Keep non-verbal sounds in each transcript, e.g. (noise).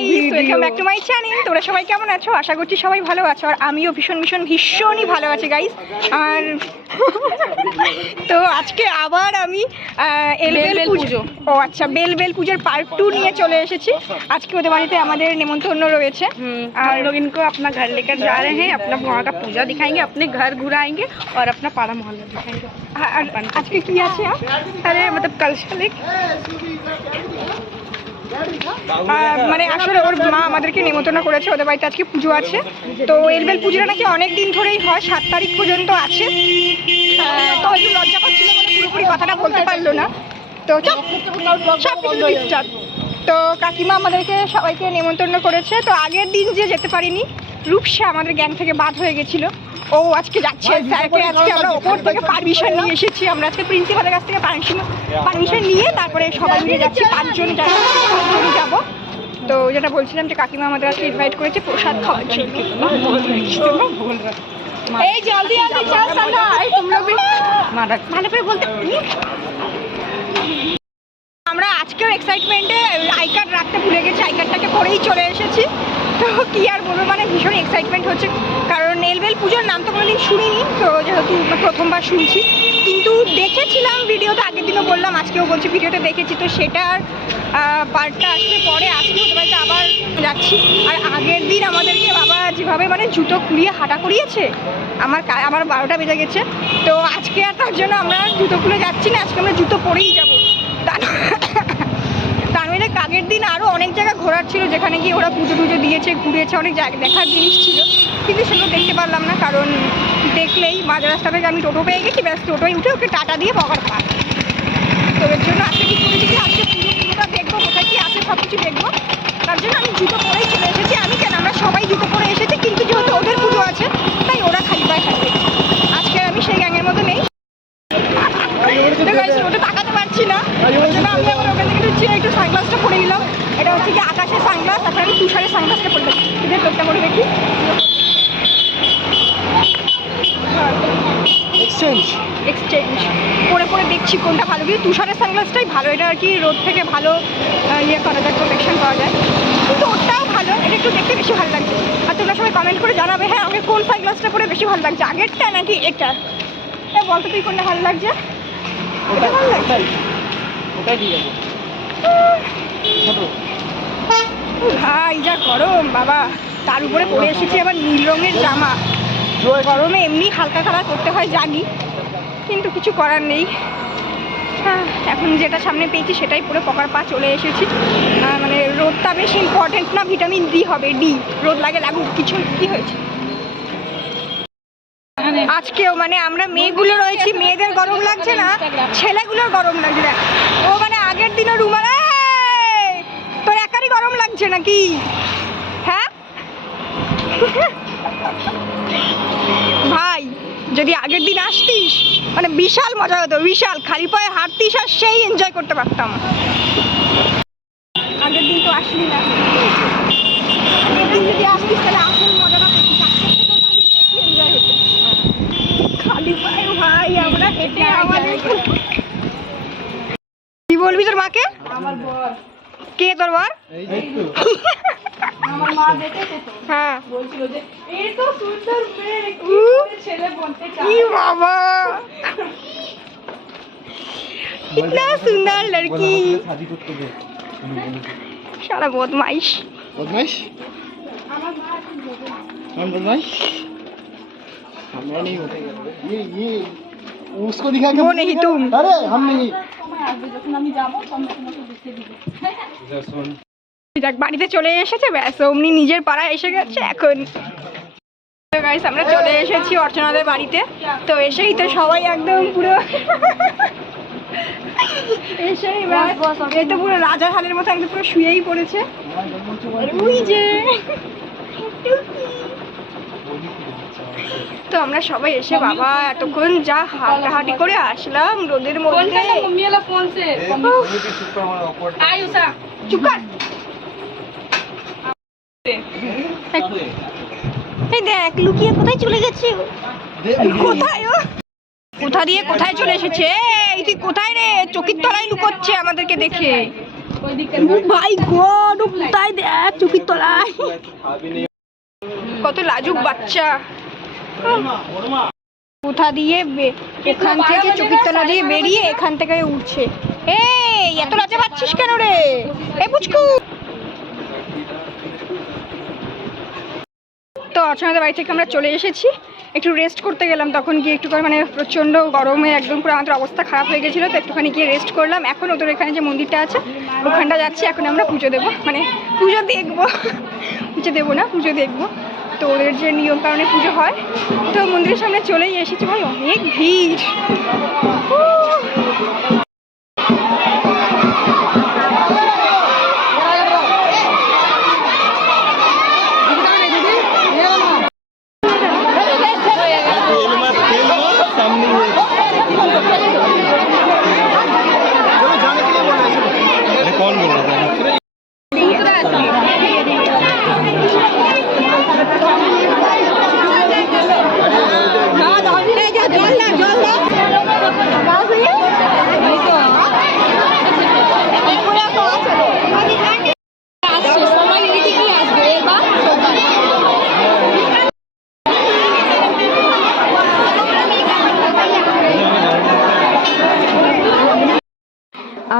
Guys welcome back to my channel তোমরা সবাই কেমন আছো আশা করছি সবাই ভালো আছো আর আমিও ভীষণ ভীষণ ভীষণই ভালো আছি গাইস আর (laughs) তো আজকে আবার আমি আহ, এলবেল বেল পুজো পুজো। ও আচ্ছা বেল বেল পুজোর পার্ট টু নিয়ে চলে এসেছি আজকে ওদের বাড়িতে আমাদের নেমন্তন্ন রয়েছে हम लोग इनको अपना घर लेकर जा रहे हैं अपना वहाँ का पूजा दिखाएंगे अपने घर घुराएंगे और अपना पाड़ा मोहल्ला दिखाएंगे আর- আর আজকে কি আছে আ? अरे मतलब कल शालिक আহ, মানে আসলে ওর মা আমাদেরকে নেমন্তন্ন করেছে, ওদের বাড়িতে আজকে পুজো আছে। তো এলবেল পুজোটা নাকি অনেক দিন ধরেই হয়, সাত তারিখ পর্যন্ত আছে। তো একটু লজ্জা পাচ্ছিল পুরোপুরি কথাটা বলতে পারল না। তো সব। তো কাকিমা আমাদেরকে সবাইকে নেমন্তন্ন করেছে। তো আগের দিন যে যেতে পারিনি রূপসা আমাদের গ্যাং থেকে বাদ হয়ে গেছিল। ও আজকে যাচ্ছে স্যারকে আজকে আমরা ওপর থেকে পারমিশন নিয়ে এসেছি। আমরা আজকে প্রিন্সিপালের কাছ থেকে পারমিশন পারমিশন নিয়ে তারপরে সবাই মিলে যাচ্ছি পাঁচজন যাব পাঁচজনই যাব। তো যেটা বলছিলাম যে কাকিমা আমাদের আজকে ইনভাইট করেছে প্রসাদ খাওয়ার জন্য। এই জলদি জলদি চল সান্ডা এই তোমরা ভালো করে বলতে আমরা আজকেও এক্সাইটমেন্টে আই কার্ড রাখতে ভুলে গেছি আই কার্ডটাকে পরেই চলে এসেছি। তো কি বলব মানে ভীষণ এক্সাইটমেন্ট হচ্ছে, কারণ নেলবেল পুজোর নাম তো কোনোদিন শুনিনি, তো যেহেতু প্রথমবার শুনছি। কিন্তু দেখেছিলাম ভিডিওতে আগের দিনও বললাম, আজকেও বলছি ভিডিওতে দেখেছি, তো সেটার পার্টটা আসলে পরে আজকে ওদের বাড়িতে আবার যাচ্ছি। আর আগের দিন আমাদেরকে বাবা যেভাবে মানে জুতো খুলিয়ে হাঁটা করিয়েছে, আমার আমার বারোটা বেজে গেছে, তো আজকে আর তার জন্য আমরা জুতো খুলে যাচ্ছি না, আজকে আমরা জুতো পরেই যাব। তা আগের দিন আরও অনেক জায়গা ঘোরার ছিল যেখানে গিয়ে ওরা পুজো টুজো দিয়েছে ঘুরেছে অনেক জায়গা দেখার জিনিস ছিল। কিন্তু সেগুলো দেখতে পারলাম না কারণ দেখলেই মাঝ রাস্তা থেকে আমি টোটো পেয়ে গেছি ব্যাস টোটোয় উঠে ওকে টাটা দিয়ে পকার পা। তো এর জন্য আজকে কি করেছি কি আজকে পুজো পুজোটা দেখব কোথায় কি আছে সব কিছু দেখব। তার জন্য আমি জুতো পরেই চলে এসেছি। আমি কেন আমরা সবাই জুতো পরে এসেছি কিন্তু যেহেতু ওদের পুজো আছে তাই ওরা খালি পায়ে থাকবে। আজকে আমি সেই গ্যাংয়ের মতো নেই। ওটা তাকাতে পারছি না। আমি আবার একটু সানগ্লাসটা পরে নিলাম। এটা হচ্ছে কি আকাশের সানগ্লাস তারপরে আমি তুষারের সানগ্লাসটা পরে দেখি তোরটা করে দেখি এক্সচেঞ্জ এক্সচেঞ্জ পরে পরে দেখছি কোনটা ভালো। কিন্তু তুষারের সানগ্লাসটাই ভালো। এটা আর কি রোদ থেকে ভালো ইয়ে করা যায় প্রোটেকশন পাওয়া যায়। কিন্তু ওটাও ভালো। এটা একটু দেখতে বেশি ভালো লাগছে। আর তোমরা সবাই কমেন্ট করে জানাবে হ্যাঁ আমাকে কোন সানগ্লাসটা পরে বেশি ভালো লাগছে? আগেরটা নাকি এটা? এ বলতো তুই কোনটা ভালো লাগছে? এটা ভালো লাগছে? ওটাই ঠিক আছে ভাই যা গরম বাবা। তার উপরে পরে এসেছি আবার নীল রঙের জামা। গরমে এমনি হালকা কালার করতে হয় জানি কিন্তু কিছু করার নেই। হ্যাঁ, এখন যেটা সামনে পেয়েছি সেটাই পুরো পকার পা চলে এসেছি। মানে রোদটা বেশি ইম্পর্টেন্ট না? ভিটামিন ডি হবে ডি রোদ লাগে লাগুক কিছু কি হয়েছে? আজকেও মানে আমরা মেয়েগুলো রয়েছি মেয়েদের গরম লাগছে না ছেলেগুলোর গরম লাগছে ও মানে আগের দিনও রুমাল তোর একারই গরম লাগছে নাকি? হ্যাঁ? ভাই যদি আগের দিন আসতিস মানে বিশাল মজা হতো বিশাল। খালি পায়ে হাঁটতিস আর সেই এনজয় করতে পারতাম। আগের দিন তো আসলি না। আগের দিন যদি আসতিস তাহলে আসল মজাটা পেতিস এনজয় হতো। খালি পায়ে ভাই আমরা হেঁটে আমাদের কি বলবি তোর মাকে আমার বর কে তোর বর এই যে একটু আমার মা দেখেছে তো হ্যাঁ বলছিল যে এই তো সুন্দর মেয়ে কি উহ। করে ছেলে বলতে কি চায় বাবা इतना सुंदर लड़की শাদি করতে দে सारा बदमाइश बदमाश আমার মা এখন বলবে না। कौन बदमाश हमरा नहीं होता ये ये उसको दिखा के वो नहीं तुम अरे हम नहीं সময় যখন আমি যাব তখন তোমাকে দেখতে দিবে। যাক বাড়িতে চলে এসেছে ব্যাস অমনি নিজের পাড়ায় এসে গেছে এখন। গাইস আমরা চলে এসেছি অর্চনাদের বাড়িতে। তো এসেই তো সবাই একদম পুরো এসেই এই তো পুরো রাজার হালের মতো একদম পুরো শুয়েই পড়েছে। ওই যে। তো আমরা সবাই এসে বাবা এতক্ষণ যা হাঁটাহাঁটি করে আসলাম রোদের মধ্যে। এই দেখ লুকিয়ে কোথায় চলে গেছে কোথায় ও? কোথা দিয়ে কোথায় চলে এসেছে? এই তুই কোথায় রে? চকির তলায় লুকোচ্ছে আমাদেরকে দেখে। ভাই গড কোথায় দেখ চকির তলায়। কত লাজুক বাচ্চা। কোথা দিয়ে এখান থেকে চোখের তলা দিয়ে বেরিয়ে এখান থেকে উঠছে। এই, এত লজ্জা পাচ্ছিস কেন রে? এ পুচকু। তো অর্চনাদের বাড়ি থেকে আমরা চলে এসেছি। একটু রেস্ট করতে গেলাম, তখন গিয়ে একটু মানে প্রচণ্ড গরমে একদম পুরো আমাদের অবস্থা খারাপ হয়ে গেছিল, তো একটুখানি গিয়ে রেস্ট করলাম। এখন ওদের এখানে যে মন্দিরটা আছে, ওখানটা যাচ্ছি, এখন আমরা পুজো দেবো। মানে পুজো দেখব। পুজো দেবো না, পুজো দেখব। তো ওদের যে নিয়ম কারণে পুজো হয়, তো মন্দিরের সামনে চলেই এসেছি। ভাই, অনেক ভিড়।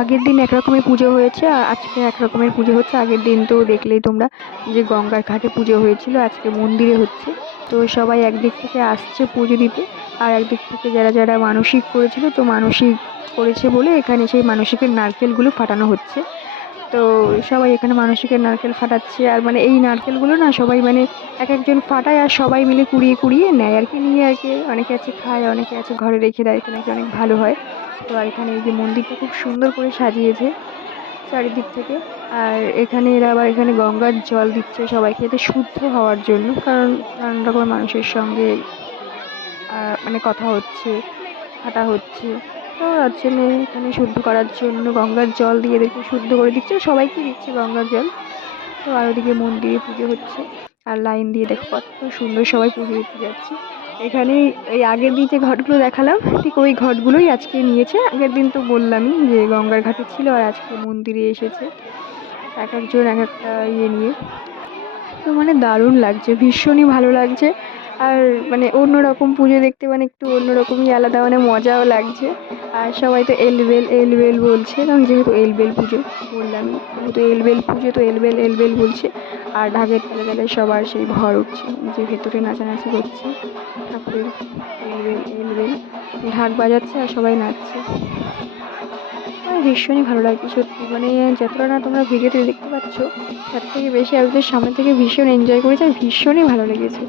আগের দিন এক রকমের পুজো হয়েছে, আর আজকে এক রকমের পুজো হচ্ছে। আগের দিন তো দেখলেই তোমরা যে গঙ্গার ঘাটে পুজো হয়েছিল, আজকে মন্দিরে হচ্ছে। তো সবাই একদিক থেকে আসছে পুজো দিতে, আর একদিক থেকে যারা যারা মানসিক করেছিল তো মানসিক করেছে বলে এখানে সেই মানসিকের নারকেলগুলো ফাটানো হচ্ছে। তো সবাই এখানে মানসিকের নারকেল ফাটাচ্ছে, আর মানে এই নারকেলগুলো না সবাই মানে এক একজন ফাটায় আর সবাই মিলে কুড়িয়ে কুড়িয়ে নেয় আর কি, নিয়ে আর কি। অনেকে আছে খায়, অনেকে আছে ঘরে রেখে দেয় নাকি অনেক ভালো হয়। তো আর এখানে এই যে মন্দিরটা খুব সুন্দর করে সাজিয়েছে চারিদিক থেকে। আর এখানে এরা আবার এখানে গঙ্গার জল দিচ্ছে সবাইকে, এতে শুদ্ধ হওয়ার জন্য, কারণ নানান রকমের মানুষের সঙ্গে মানে কথা হচ্ছে, হাঁটা হচ্ছে। তো তার জন্য এখানে শুদ্ধ করার জন্য গঙ্গার জল দিয়ে এদেরকে শুদ্ধ করে দিচ্ছে। সবাইকে দিচ্ছে গঙ্গার জল। তো আর ওদিকে মন্দিরে পুজো হচ্ছে। আর লাইন দিয়ে দেখো কত সুন্দর সবাই পুজো দিতে যাচ্ছে। এখানে এই আগের দিন যে ঘটগুলো দেখালাম, ঠিক ওই ঘটগুলোই আজকে নিয়েছে। আগের দিন তো বললামই যে গঙ্গার ঘাটে ছিল আর আজকে মন্দিরে এসেছে। এক একজন এক একটা ইয়ে নিয়ে। তো মানে দারুণ লাগছে, ভীষণই ভালো লাগছে। আর মানে অন্যরকম পুজো দেখতে মানে একটু অন্যরকমই আলাদা মানে মজাও লাগছে। আর সবাই তো এলবেল এলবেল বলছে, কারণ যেহেতু এলবেল পুজো বললাম, যেহেতু এলবেল পুজো তো এলবেল এলবেল বলছে। আর ঢাকের তালে তালে সবার সেই ভর উঠছে, যে ভেতরে নাচানাচি করছে। ঠাকুরের এলবেল এলবেল, ঢাক বাজাচ্ছে আর সবাই নাচছে। ভীষণই ভালো লাগছে সত্যি মানে যতটা না তোমরা ভিডিওতে দেখতে পাচ্ছ, তার থেকে বেশি তো সামনে থেকে ভীষণ এনজয় করেছি, আর ভীষণই ভালো লেগেছে।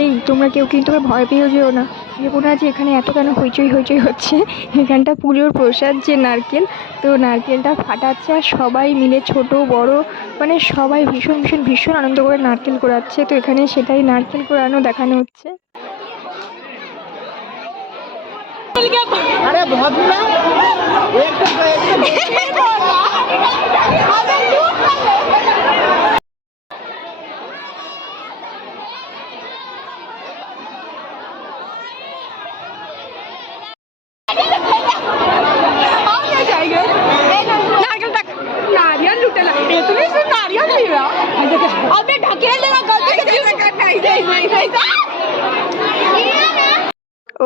এই তোমরা কেউ কিন্তু আমার ভয় পেয়েও যেও না। ভেবো না যে এখানে এত কেন হইচই হইচই হচ্ছে। এখানটা পুজোর প্রসাদ যে নারকেল তো নারকেলটা ফাটাচ্ছে আর সবাই মিলে ছোট বড় মানে সবাই ভীষণ ভীষণ ভীষণ আনন্দ করে নারকেল কোরাচ্ছে তো এখানে সেটাই নারকেল কোরানো দেখানো হচ্ছে। আরে ভদ্রা (laughs) (laughs)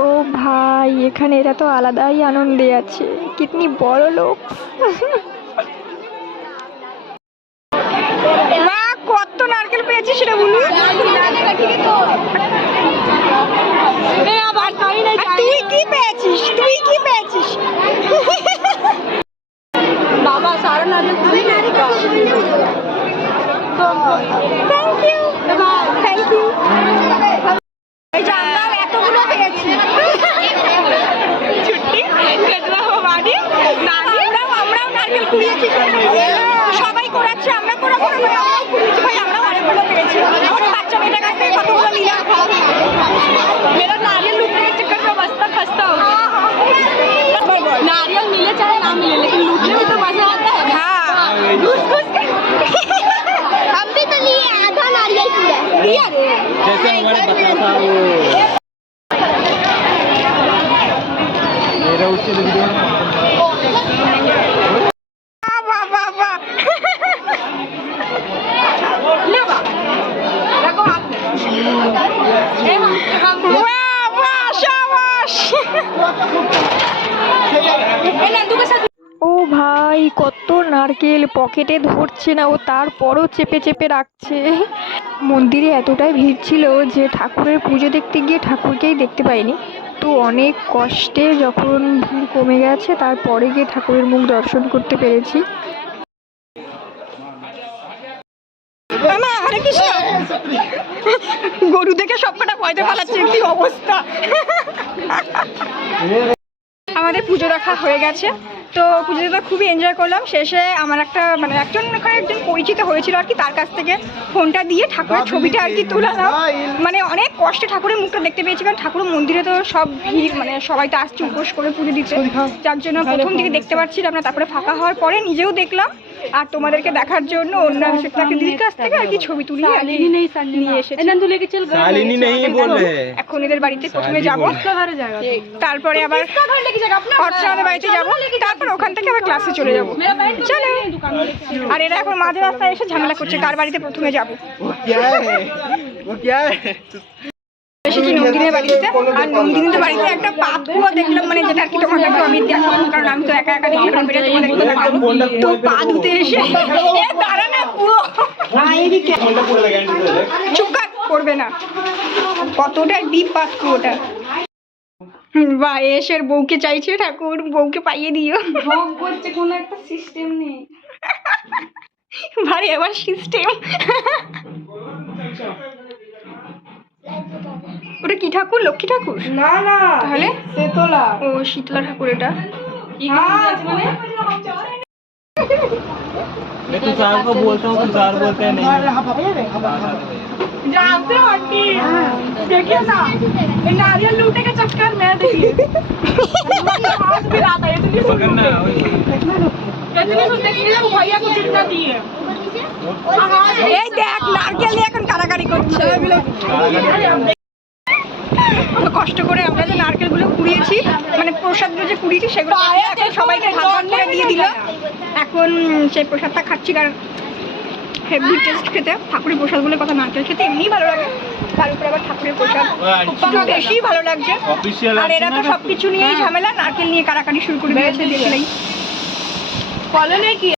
ও ভাই এখানে এরা তো আলাদাই আনন্দে আছে। কিতনি বড় লোক कैसे हमारे बताता वो मेरा उसके video Wow, wow, shabash! Elan, tu pasal ভাই, কত নারকেল পকেটে ধরছে না ও তারপরও চেপে চেপে রাখছে। মন্দিরে এতটাই ভিড় ছিল যে ঠাকুরের পুজো দেখতে গিয়ে ঠাকুরকেই দেখতে পাইনি। তো অনেক কষ্টে যখন ভিড় কমে গেছে, তারপরে গিয়ে ঠাকুরের মুখ দর্শন করতে পেরেছি। গরু দেখে সবকটা ভয়তে পালাচ্ছে, কি অবস্থা? আমাদের পুজো রাখা হয়ে গেছে। তো পুজো তো খুবই এনজয় করলাম। শেষে আমার একটা মানে একজন একজন পরিচিত হয়েছিল আর কি তার কাছ থেকে ফোনটা দিয়ে ঠাকুরের ছবিটা আর কি তুলালাম মানে অনেক কষ্টে ঠাকুরের মুখটা দেখতে পেয়েছি কারণ ঠাকুরের মন্দিরে তো সব ভিড় মানে সবাই তো আসছে উপোস করে পুজো দিতে। যার জন্য প্রথম দিকে দেখতে পাচ্ছিলাম না তারপরে ফাঁকা হওয়ার পরে নিজেও দেখলাম। আর তোমাদেরকে দেখার জন্য অন্য দিদির কাছ থেকে আর কি ছবি তুলি এখন এদের বাড়িতে প্রথমে যাব। তারপরে আবার বাড়িতে যাব। তার তারপর ওখান থেকে আবার ক্লাসে চলে যাব। চলো। আর এরা এখন মাঝে রাস্তায় এসে ঝামেলা করছে কার বাড়িতে প্রথমে যাব। এসেছি বাড়িতে আর বাড়িতে একটা দেখলাম মানে যেটা কি আমি আমি তো একা একা দেখলাম তো এসে করবে না কতটা ডিপ ওটা বা এসের বউকে চাইছে ঠাকুর বউকে পাইয়ে দিও। ভোগ করছে কোনো একটা সিস্টেম নেই। ভারী আবার সিস্টেম ওটা কি ঠাকুর? লক্ষ্মী ঠাকুর? না না তাহলে? তেতলা ও শীতলা ঠাকুর এটা। হ্যাঁ মানে? मैं तुषार को बोलता हूँ तुषार बोलते हैं नहीं जानते हो आंटी देखिए ना ये नारियल लूटने के चक्कर में देखिए (laughs) हाथ भी रहा था इतनी पकड़ना इतनी सुनते कि ये भैया को जितना दिए এই দেখ নারকেল দিয়ে এখন কারাকারি করছে তো কষ্ট করে আমরা যে নারকেলগুলো কুড়িয়েছি মানে প্রসাদগুলো যে কুড়িয়েছি সেগুলো এখন সবাইকে ভাগ ভাগ করে দিয়ে দিল এখন সেই প্রসাদটা খাচ্ছি কারণ হেভি টেস্ট খেতে ঠাকুরের প্রসাদ বলে কথা নারকেল খেতে এমনি ভালো লাগে। তার উপরে আবার ঠাকুরের প্রসাদ খুব বেশি ভালো লাগছে। আর এরা তো সব কিছু নিয়েই ঝামেলা নারকেল নিয়ে কারাকারি শুরু করে দিয়েছে দেখলেই ফলনে কি